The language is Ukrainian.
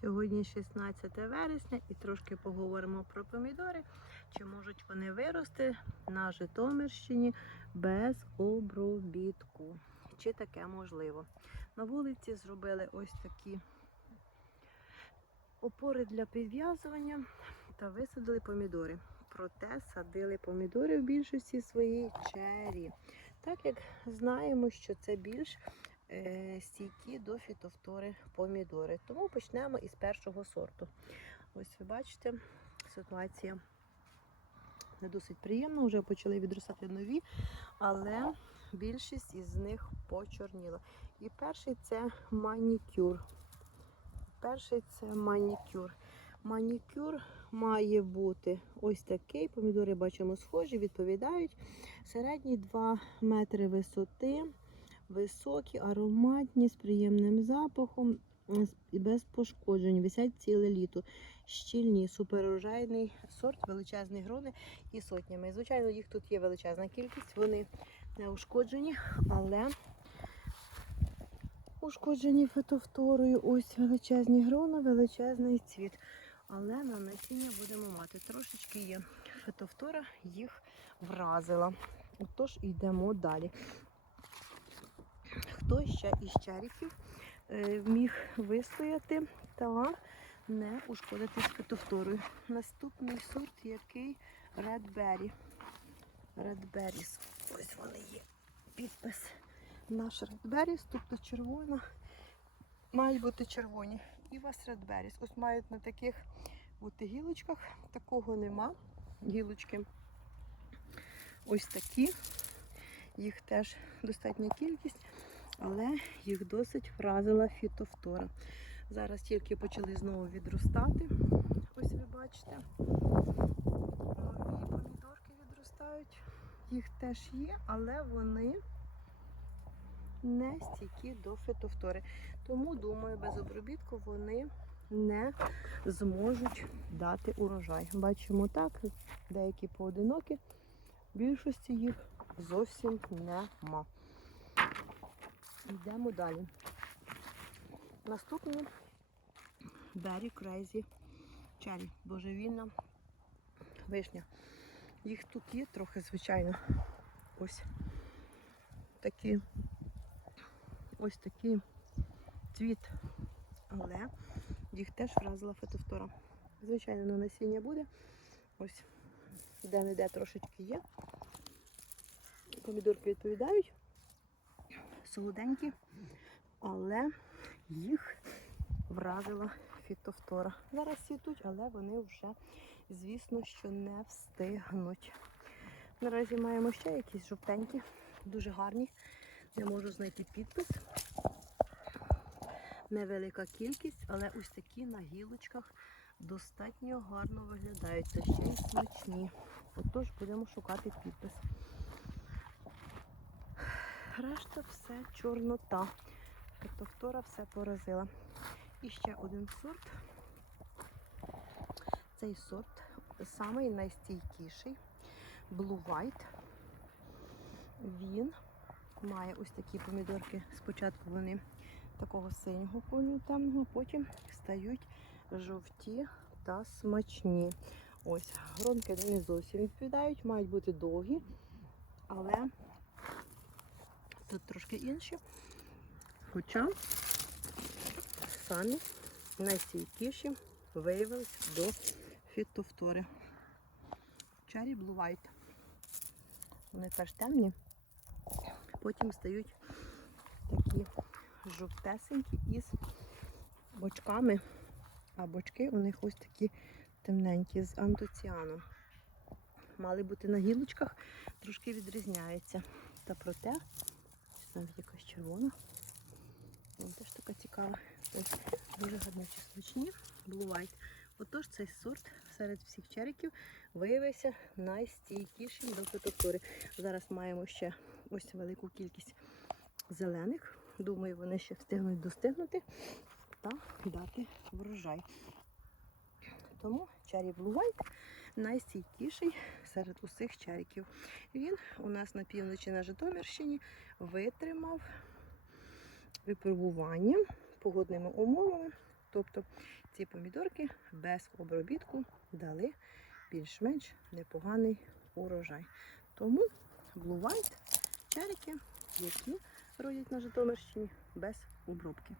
Сьогодні 16 вересня і трошки поговоримо про помідори. Чи можуть вони вирости на Житомирщині без обробітку? Чи таке можливо? На вулиці зробили ось такі опори для підв'язування та висадили помідори. Проте садили помідори в більшості своїй чері. Так як знаємо, що це більш стійкі до фітофтори помідори. Тому почнемо із першого сорту. Ось ви бачите, ситуація не досить приємна, вже почали відростати нові, але більшість із них почорніла. І перший це манікюр. Перший це манікюр. Манікюр має бути ось такий. Помідори бачимо схожі, відповідають. Середні 2 метри висоти, високі, ароматні, з приємним запахом і без пошкоджень. Висять ціле літо. Щільні, суперурожайний сорт, величезні грони і сотнями. Звичайно, їх тут є величезна кількість, вони не ушкоджені, але ушкоджені фитофторою. Ось величезні грона, величезний цвіт. Але на насіння будемо мати. Трошечки є фитофтора, їх вразила. Отож, йдемо далі. Хто ще із черіків е, міг вистояти та не ушкодити з? Наступний сорт, який Red Berry. Red Berries. Ось вони є. Підпис. Наш Red Berries, тобто червона. Мають бути червоні. І у вас Berries. Ось мають на таких бути гілочках. Такого нема. Гілочки ось такі. Їх теж достатня кількість, але їх досить вразила фітофтора. Зараз тільки почали знову відростати. Ось ви бачите. Нові помідорки відростають. Їх теж є, але вони не стійкі до фітофтори. Тому, думаю, без обробітку вони не зможуть дати урожай. Бачимо так, деякі поодинокі, більшості їх зовсім нема. Йдемо далі. Наступний Berry Crazy Cherry. Божевільна вишня. Їх тут є трохи, звичайно. Ось такі ось такий цвіт. Але їх теж вразила фотофтора. Звичайно, на насіння буде. Ось де-не-де трошечки є. Помідорки відповідають. Солоденькі, але їх вразила фітофтора. Зараз цвітуть, але вони вже, звісно, що не встигнуть. Наразі маємо ще якісь жовтенькі, дуже гарні. Не можу знайти підпис. Невелика кількість, але ось такі на гілочках достатньо гарно виглядають та ще й смачні. Отож будемо шукати підпис. Решта все чорнота. Фотофтора все поразила. І ще один сорт. Цей сорт самий найстійкіший. Blue White. Він має ось такі помідорки. Спочатку вони такого синього кольору темного, потім стають жовті та смачні. Ось, гронки не зовсім відповідають, мають бути довгі, але тут трошки інші. Хоча самі найстійкіші виявилися до фітофтори. Blue White. Вони теж темні, потім стають такі жовтесенькі із бочками, а бочки у них ось такі темненькі з антоціаном. Мали бути на гілочках, трошки відрізняються. Та проте, навіть якась червона. Вона теж така цікава. Ось дуже гарні смачні. Blue White. Отож, цей сорт серед всіх черіків виявився найстійкішим до фотофтори. Зараз маємо ще ось велику кількість зелених. Думаю, вони ще встигнуть достигнути та дати врожай. Тому Cherry Blue White найстійкіший серед усіх черіків. Він у нас на півночі на Житомирщині витримав випробування погодними умовами. Тобто ці помідорки без обробітку дали більш-менш непоганий урожай. Тому Blue White черіки, які родять на Житомирщині без обробки.